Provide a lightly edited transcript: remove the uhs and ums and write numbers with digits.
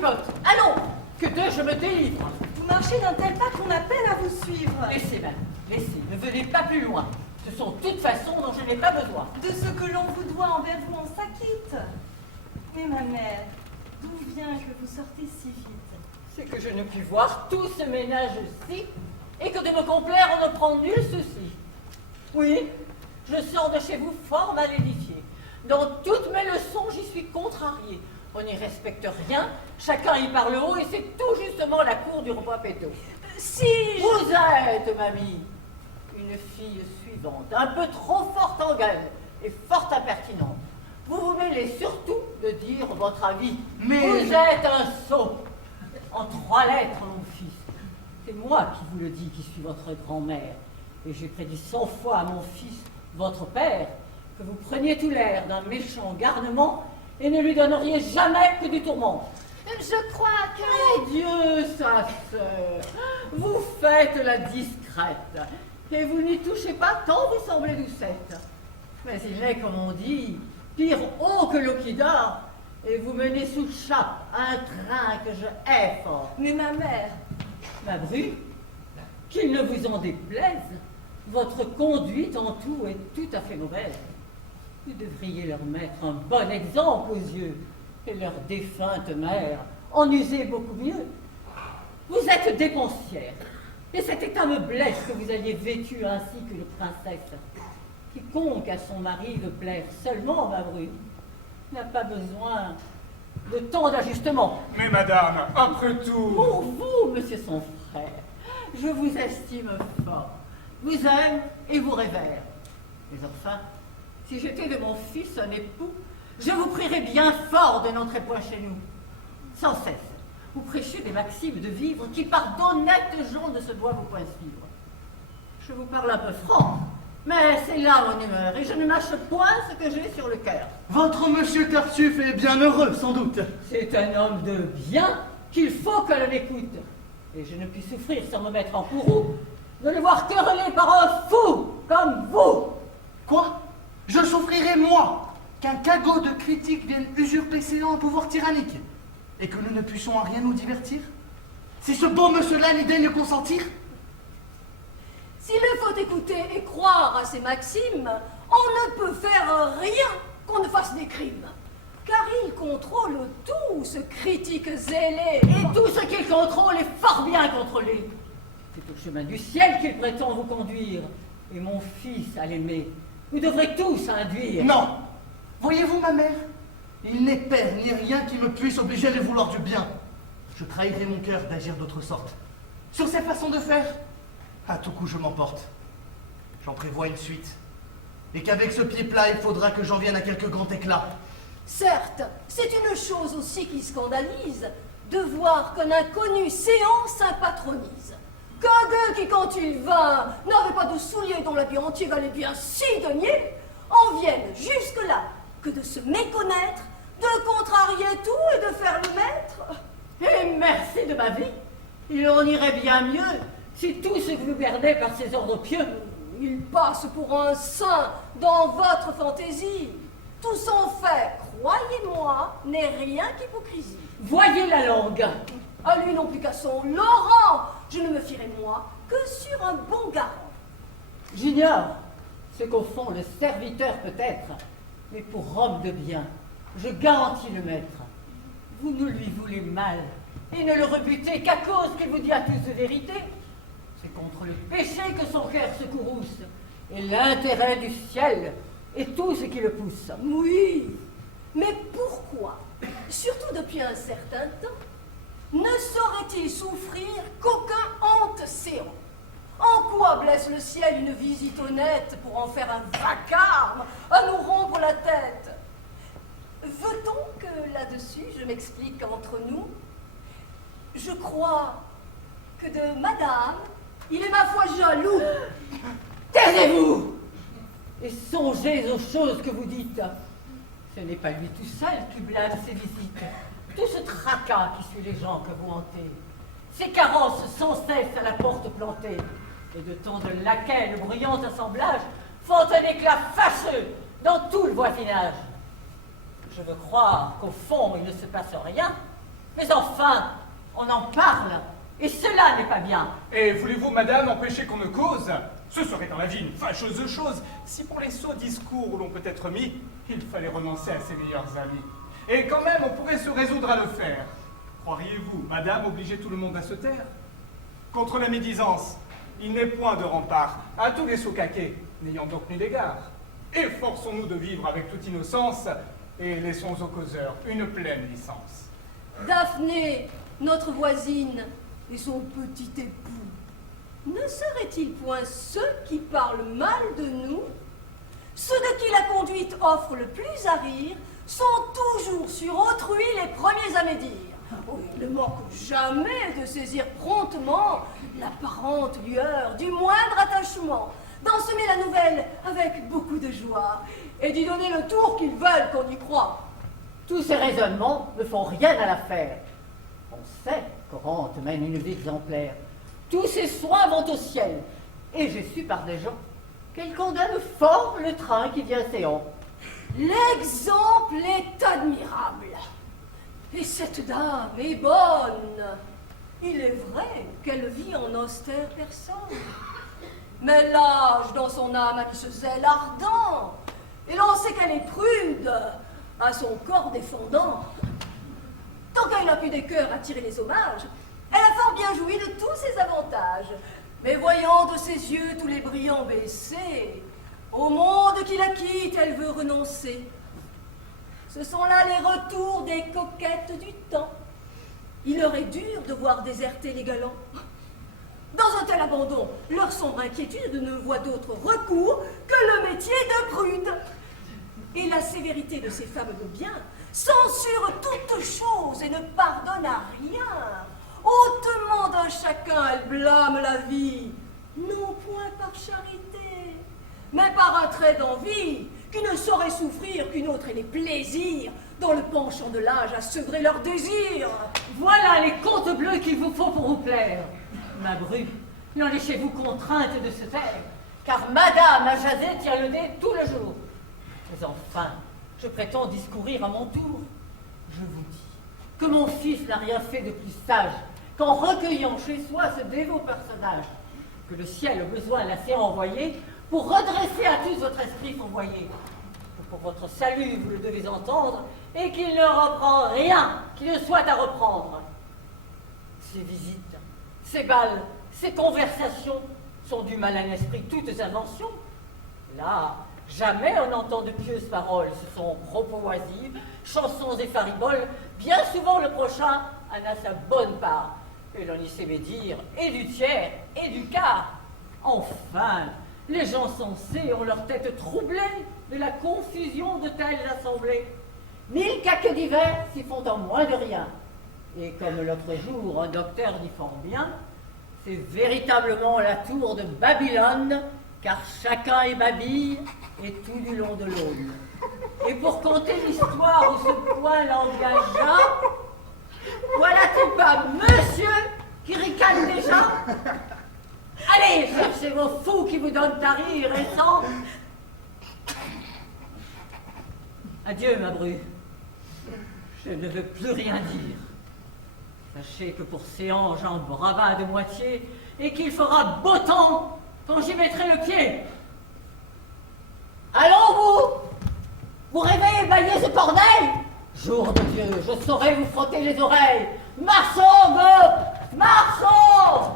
chipote. Allons, que d'eux je me délivre. Vous marchez d'un tel pas qu'on a peine à vous suivre. Laissez, madame, laissez, ne venez pas plus loin. Ce sont toutes façons dont je n'ai pas besoin. De ce que l'on vous doit envers vous, on s'acquitte. Mais ma mère, d'où vient que vous sortez si vite? C'est que je ne puis voir tout ce ménage-ci et que de me complaire on ne prend nul souci. Oui, je sors de chez vous fort mal édifiée. Dans toutes mes leçons, j'y suis contrariée. On n'y respecte rien, chacun y parle haut et c'est tout justement la cour du roi Péto. Si Vous êtes, mamie, une fille suivante, un peu trop forte en gueule et fort impertinente. Vous vous mêlez surtout de dire votre avis. Mais... Vous êtes un sot. En 3 lettres, mon fils. C'est moi qui vous le dis, qui suis votre grand-mère. Et j'ai prédit 100 fois à mon fils, votre père, que vous preniez tout l'air d'un méchant garnement et ne lui donneriez jamais que du tourment. Je crois que... Mon Dieu, sa sœur, vous faites la discrète, et vous n'y touchez pas tant vous semblez doucette. Mais il est, comme on dit, pire haut que l'eau qui dort, et vous menez sous chape un train que je hais fort. Mais ma mère... Ma bru, qu'il ne vous en déplaise, votre conduite en tout est tout à fait mauvaise. Vous devriez leur mettre un bon exemple aux yeux, et leur défunte mère en user beaucoup mieux. Vous êtes dépensière, et cet état me blesse que vous ayez vêtu ainsi qu'une princesse. Quiconque à son mari veut plaire seulement, ma bru, n'a pas besoin de tant d'ajustements. Mais madame, après tout... Pour vous, monsieur son frère, je vous estime fort, vous aime et vous révère. Mais enfin, si j'étais de mon fils un époux, je vous prierais bien fort de n'entrer point chez nous. Sans cesse, vous prêchez des maximes de vivre qui par d'honnêtes gens ne se doivent au point suivre. Je vous parle un peu franc, mais c'est là mon humeur, et je ne mâche point ce que j'ai sur le cœur. Votre monsieur Tartuffe est bien heureux, sans doute. C'est un homme de bien qu'il faut que l'on écoute. Et je ne puis souffrir sans me mettre en courroux de le voir querellé par un fou comme vous. Quoi? Je souffrirai, moi, qu'un cagot de critique vienne usurper ses noms un pouvoir tyrannique, et que nous ne puissions en rien nous divertir? Si ce beau monsieur-là n'y daigne consentir? S'il faut écouter et croire à ces maximes, on ne peut faire rien qu'on ne fasse des crimes. Car il contrôle tout, ce critique zélé. Et tout ce qu'il contrôle est fort bien contrôlé. C'est au chemin du ciel qu'il prétend vous conduire. Et mon fils à l'aimer, vous devrez tous induire. Non. Voyez-vous, ma mère, il n'est père ni rien qui me puisse obliger à lui vouloir du bien. Je trahirai mon cœur d'agir d'autre sorte. Sur ces façons de faire, à tout coup je m'emporte. J'en prévois une suite. Et qu'avec ce pied plat, il faudra que j'en vienne à quelque grand éclat. Certes, c'est une chose aussi qui scandalise de voir qu'un inconnu séant s'impatronise. Qu'un d'eux qui, quand il vint, n'avait pas de souliers dont l'habit entier valait bien 6 deniers, en vienne jusque-là que de se méconnaître, de contrarier tout et de faire le maître. Et merci de ma vie. Il en irait bien mieux si tout ce que vous perdez par ces ordres pieux. Il passe pour un saint dans votre fantaisie. Tout son fait, croyez-moi, n'est rien qu'hypocrisie. Voyez la langue. À lui non plus qu'à son Laurent, je ne me fierai moi que sur un bon garant. J'ignore ce qu'au fond le serviteur peut être, mais pour homme de bien, je garantis le maître. Vous ne lui voulez mal et ne le rebutez qu'à cause qu'il vous dit à tous de vérité. C'est contre le péché que son cœur se courrouce, et l'intérêt du ciel est tout ce qui le pousse. Oui, mais pourquoi, surtout depuis un certain temps, ne saurait-il souffrir qu'aucun hante séant? En quoi blesse le ciel une visite honnête pour en faire un vacarme, à nous rompre la tête? Veut-on que là-dessus je m'explique entre nous? Je crois que de madame, il est ma foi jaloux. Taisez-vous et songez aux choses que vous dites. Ce n'est pas lui tout seul qui blâme ses visites. Tout ce tracas qui suit les gens que vous hantez. Ces carences sans cesse à la porte plantée. Et de temps de laquelle le bruyant assemblage font un éclat fâcheux dans tout le voisinage. Je veux croire qu'au fond il ne se passe rien, Mais enfin, on en parle, et cela n'est pas bien. Et voulez-vous, madame, empêcher qu'on ne cause? Ce serait dans la vie une fâcheuse chose si pour les sots discours où l'on peut être mis, il fallait renoncer à ses meilleurs amis. Et quand même, on pourrait se résoudre à le faire. Croiriez-vous, madame, obliger tout le monde à se taire? Contre la médisance, il n'est point de rempart à tous les sots caqués, n'ayant donc nul égard. Efforçons-nous de vivre avec toute innocence et laissons aux causeurs une pleine licence. Daphné, notre voisine, et son petit époux, ne seraient-ils point ceux qui parlent mal de nous? Ceux de qui la conduite offre le plus à rire sont toujours sur autrui les premiers à médire. Oh, ils ne manquent jamais de saisir promptement l'apparente lueur du moindre attachement, d'en semer la nouvelle avec beaucoup de joie et d'y donner le tour qu'ils veulent qu'on y croie. Tous ces raisonnements ne font rien à l'affaire. On sait qu'Orante mène une vie exemplaire. Tous ses soins vont au ciel. Et j'ai su par des gens qu'elle condamne fort le train qui vient séant. L'exemple est admirable. Et cette dame est bonne. Il est vrai qu'elle vit en austère personne. Mais l'âge dans son âme a mis ce zèle ardent. Et l'on sait qu'elle est prude à son corps défendant. Tant qu'elle n'a plus des cœurs à tirer les hommages, elle a fort bien joui de tous ses avantages. Mais voyant de ses yeux tous les brillants baissés, au monde qui la quitte, elle veut renoncer. Ce sont là les retours des coquettes du temps. Il leur est dur de voir déserter les galants. Dans un tel abandon, leur sombre inquiétude ne voit d'autre recours que le métier de prude. Et la sévérité de ces femmes de bien censure toutes choses et ne pardonne à rien. Hautement d'un chacun, elle blâme la vie, non point par charité, mais par un trait d'envie qui ne saurait souffrir qu'une autre ait les plaisirs dont le penchant de l'âge a sevré leurs désirs. Voilà les contes bleus qu'il vous faut pour vous plaire. Ma bru, n'en laissez-vous contrainte de se taire, car Madame Ajazet tient le nez tout le jour. Mais enfin, je prétends discourir à mon tour. Je vous dis que mon fils n'a rien fait de plus sage qu'en recueillant chez soi ce dévot personnage, que le ciel au besoin l'a fait envoyer pour redresser à tous votre esprit fourvoyé. Que pour votre salut vous le devez entendre, et qu'il ne reprend rien qui ne soit à reprendre. Ces visites, ces balles, ces conversations sont du malin esprit toutes inventions. Là, jamais on n'entend de pieuses paroles, ce sont propos oisifs, chansons et fariboles. Bien souvent le prochain en a sa bonne part, et l'on y sait médire et du tiers et du quart. Enfin, les gens sensés ont leur tête troublée de la confusion de telles assemblées. 1000 caques divers s'y font en moins de rien. Et comme l'autre jour un docteur dit fort bien, c'est véritablement la tour de Babylone, car chacun est babille et tout du long de l'aune. Et pour conter l'histoire où ce point l'engagea, voilà-t-il pas monsieur qui ricane déjà? Allez, cherchez vos fous qui vous donnent à rire et sans... Adieu, ma bru. Je ne veux plus rien dire. Sachez que pour ces anges en bravade de moitié, et qu'il fera beau temps quand j'y mettrai le pied. Allons, vous! Vous rêvez ébailler ce corneille? Jour de Dieu, je saurai vous frotter les oreilles. Marchons, Bob! Marchons!